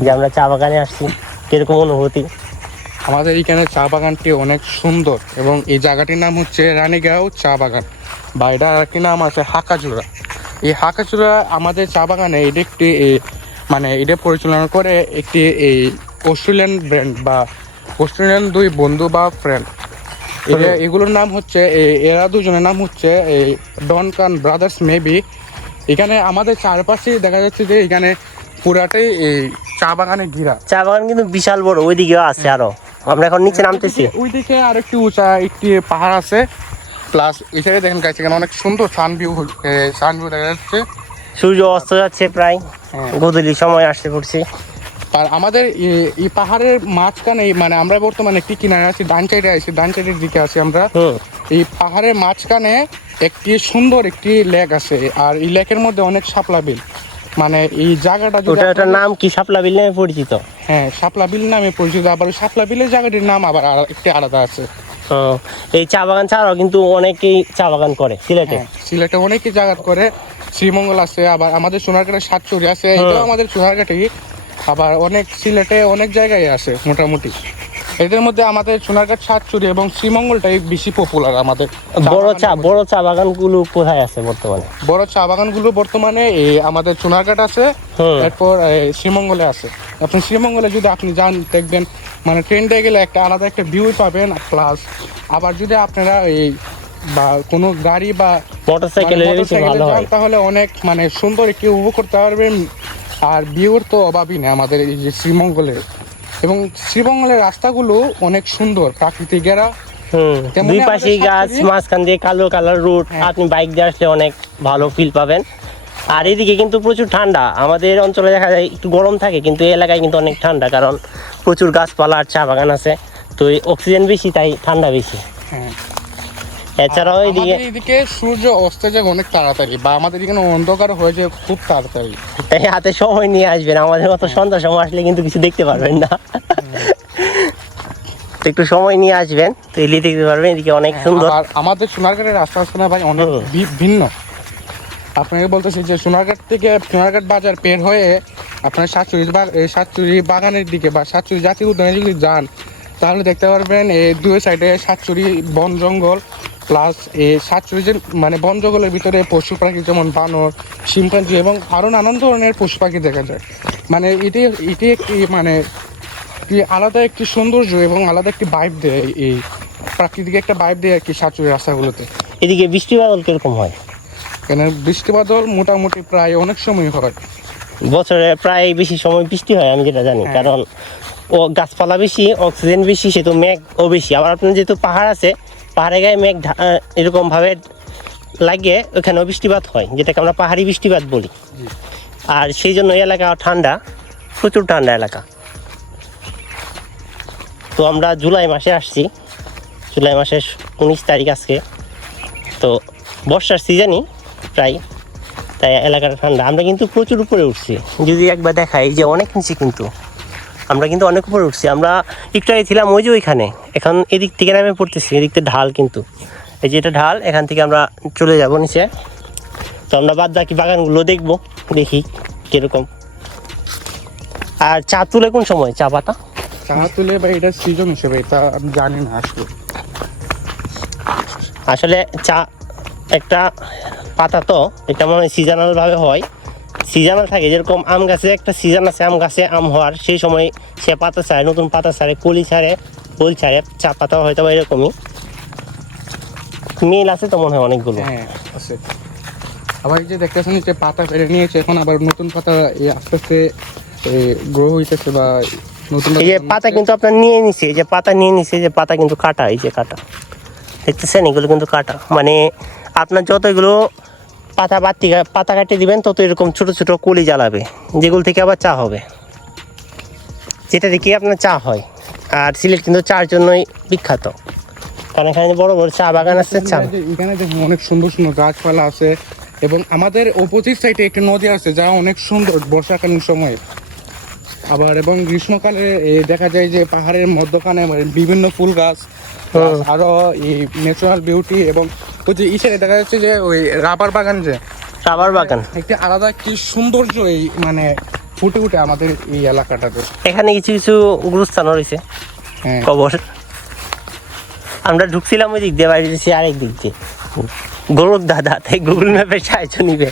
যে আমরা চা বাগানে আসছি কীরকম অনুভূতি? আমাদের এখানে চা বাগানটি অনেক সুন্দর এবং এই জায়গাটির নাম হচ্ছে রানীগাঁও চা বাগান বা এটা আরেকটি নাম আছে হাকাচূড়া এই হাকাচূড়া আমাদের চা বাগানে এটি একটি মানে এটা পরিচালনা করে একটি এই অস্ট্রেলিয়ান ব্র্যান্ড বা অস্ট্রেলিয়ান দুই বন্ধু বা ফ্রেন্ড এটা এগুলোর নাম হচ্ছে এরা দুজনের নাম হচ্ছে এই ডনকান ব্রাদার্স মেবি এখানে আমাদের চারপাশে দেখা যাচ্ছে যে এখানে পুরাটাই এই চা বাগানে ঘিরা চা বাগান কিন্তু বিশাল বড় ওইদিকেও আছে আরও। আমরা এখন নিচে নামতেছি। ওইদিকে আর একটি উঁচা একটি পাহাড় আছে। প্লাস এখানে দেখেন গাছ এখানে অনেক সুন্দর সান ভিউ সান ভিউ দেখা যাচ্ছে। সূর্য অস্ত যাচ্ছে প্রায়। হ্যাঁ। সময় আসতে পড়ছি। আর আমাদের এই- এই পাহাড়ের মাঝখানে মানে আমরা বর্তমানে একটি কিনারে আছি ডান সাইডে আছি ডান সাইডের দিকে আছি আমরা। এই পাহাড়ের মাঝখানে একটি সুন্দর একটি লেক আছে আর এই লেকের মধ্যে অনেক শাপলা বিল। মানে এই জায়গাটা ওটা আপনাদের- নাম কি? শাপলা বিল নামে পরিচিত? হ্যাঁ শাপলা বিল নামে পরিচিত। আবার শাপলা বিলের জায়গাটির নাম আবার একটি আলাদা আছে। এই চা বাগান ছাড়াও কিন্তু অনেকেই চা বাগান করে সিলেটে? হ্যাঁ, সিলেটে অনেকে জায়গা করে শ্রীমঙ্গল আছে আবার আমাদের সোনারঘাটে সাতচুরি আছে এটাও আমাদের সোনারঘাটেই আবার অনেক সিলেটে অনেক জায়গায় আছে মোটামুটি। এদের মধ্যে আমাদের সোনারঘাট সাতচুরি এবং শ্রীমঙ্গলটাই বেশি পপুলার আমাদের। বড় চা বড় চা বাগানগুলো কোথায় আছে বর্তমানে? বড় চা বাগানগুলো বর্তমানে এই আমাদের সোনারঘাট আছে। এরপর শ্রীমঙ্গলে আছে। আপনি শ্রীমঙ্গলে যদি আপনি যান দেখবেন মানে ট্রেনটা গেলে একটা আলাদা একটা ভিউ পাবেন প্লাস আবার যদি আপনারা এই বা কোনো গাড়ি বা মোটর সাইকেলে মোটরসাইকেলে যান তাহলে অনেক মানে সুন্দর একটি উপভোগ করতে পারবেন আর ভিউর তো অভাবই নেই আমাদের এই যে শ্রীমঙ্গলের। এবং শ্রীবঙ্গলের রাস্তাগুলো অনেক সুন্দর প্রাকৃতিক গেরা হুম দুই পাশে পাশেই গাছ মাঝখান দিয়ে কালো কালার রুট হ্যাঁ। আপনি বাইক দিয়ে আসলে অনেক ভালো ফিল পাবেন। আর এদিকে কিন্তু প্রচুর ঠান্ডা আমাদের অঞ্চলে দেখা যায় একটু গরম থাকে কিন্তু এই এলাকায় কিন্তু অনেক ঠান্ডা কারণ প্রচুর গাছপালা আর চা বাগান আছে তো এই অক্সিজেন বেশি তাই ঠান্ডা বেশি। হ্যাঁ। এছাড়াও এদিকে এদিকে সূর্য অস্ত যায় অনেক তাড়াতাড়ি বা আমাদের এখানে অন্ধকার হয়ে যায় খুব তাড়াতাড়ি। তাই হাতে সময় নিয়ে আসবেন আমাদের মতো সন্ধ্যা সময় আসলে কিন্তু কিছু দেখতে পারবেন না। একটু সময় নিয়ে আসবেন তো এলি দেখতে পারবেন এদিকে অনেক সুন্দর আর আমাদের সোনারঘাটের রাস্তা আছে না ভাই অনেক ভিন্ন। আপনাকে বলতেছি যে সোনারঘাট থেকে সোনারঘাট বাজার পের হয়ে আপনার সাতচুরি সাতচুরি বাগানের দিকে বা সাতচুরি জাতীয় উদ্যানে যদি যান তাহলে দেখতে পারবেন এই দুই সাইডে সাতচুরি বন জঙ্গল। প্লাস সাতচুরি যে মানে বন জঙ্গলের ভিতরে পশু পাখি যেমন বানর শিম্পাঞ্জি এবং আরও নানান ধরনের পশু পাখি দেখা যায়। মানে এটি এটি একটি মানে আলাদা একটি সৌন্দর্য এবং আলাদা একটি বাইব দেয় এই প্রাকৃতিক একটা বাইব দেয় আর কি সাতচুরি রাস্তাগুলোতে। এদিকে বৃষ্টি বাদল কীরকম হয়? এখানে বৃষ্টি বাদল মোটামুটি প্রায় অনেক সময় হয়। বছরে প্রায় বেশি সময় বৃষ্টি হয় আমি যেটা জানি। হ্যাঁ। কারণ ও গাছপালা বেশি অক্সিজেন বেশি সেহেতু মেঘ ও বেশি। আবার আপনার যেহেতু পাহাড় আছে পাহাড়ে গায়ে মেঘ এরকমভাবে লাগিয়ে ওখানেও বৃষ্টিপাত হয় যেটাকে আমরা পাহাড়ি বৃষ্টিপাত বলি। আর সেই জন্য এই এলাকা ঠান্ডা প্রচুর ঠান্ডা এলাকা। তো আমরা জুলাই মাসে আসছি। জুলাই মাসের উনিশ তারিখ আজকে। তো বর্ষার সিজনই প্রায় তাই এলাকাটা ঠান্ডা। আমরা কিন্তু প্রচুর উপরে উঠছি। যদি একবার দেখাই যে অনেক নিচে কিন্তু। আমরা কিন্তু অনেক উপরে উঠছি। আমরা একটু আগে ছিলাম ওই যে ওইখানে। এখন এদিক থেকে নামে পড়তেছি এদিক থেকে ঢাল কিন্তু। এই যে এটা ঢাল এখান থেকে আমরা চলে যাব নিচে। তো আমরা বাদ বাকি বাগানগুলো দেখব দেখি কীরকম। আর চা তুলে কোন সময়? চা পাতা? চা তুলে বা এটা সিজন হিসেবে এটা আমি জানি না আসলে। আসলে চা একটা পাতা তো এটা মনে হয় সিজনাল ভাবে হয়। সিজনাল থাকে যেরকম আম গাছে একটা সিজন আছে আম গাছে আম হওয়ার সেই সময় সে পাতা ছাড়ে নতুন পাতা ছাড়ে কলি ছাড়ে ফুল ছাড়ে চা পাতা হয়তো বা এরকমই। মিল আছে তো মনে হয় অনেকগুলো। হ্যাঁ আছে। আবার এই যে দেখতেছেন যে পাতা নিয়েছে এখন আবার নতুন পাতা এই আস্তে আস্তে গ্রো হইতেছে বা নতুন এই যে পাতা কিন্তু আপনার নিয়ে নিছে যে পাতা নিয়ে নিছে যে পাতা কিন্তু কাটা এই যে কাটা। দেখতেছেন এগুলো কিন্তু কাটা। মানে আপনার যত এগুলো পাতা বাতি পাতা কাটিয়ে দিবেন তত এরকম ছোট ছোট কলি জ্বালাবে যেগুলো থেকে আবার চা হবে। যেটা দেখি আপনার চা হয়। আর সিলেট কিন্তু চার জন্যই বিখ্যাত। কারণ এখানে বড় বড় চা বাগান আছে চা এখানে দেখুন অনেক সুন্দর সুন্দর গাছপালা আছে এবং আমাদের অপোজিট সাইডে একটি নদী আছে যা অনেক সুন্দর বর্ষাকালীন সময়ে। আবার এবং গ্রীষ্মকালে দেখা যায় যে পাহাড়ের মধ্যখানে মানে বিভিন্ন ফুল গাছ আরও এই ন্যাচারাল বিউটি এবং ওই যে ইসে দেখা যাচ্ছে যে ওই রাবার বাগান যে রাবার বাগান। একটি আলাদা একটি সৌন্দর্য এই মানে ফুটে উঠে আমাদের এই এলাকাটাতে? এখানে কিছু কিছু গুরুস্থান রয়েছে। হ্যাঁ। কবর। আমরা ঢুকছিলাম ওই দিক দিয়ে বাইরে দিয়েছি আরেক দিক দিয়ে। গরুর দাদা তাই গুগল ম্যাপের সাহায্য নিবে।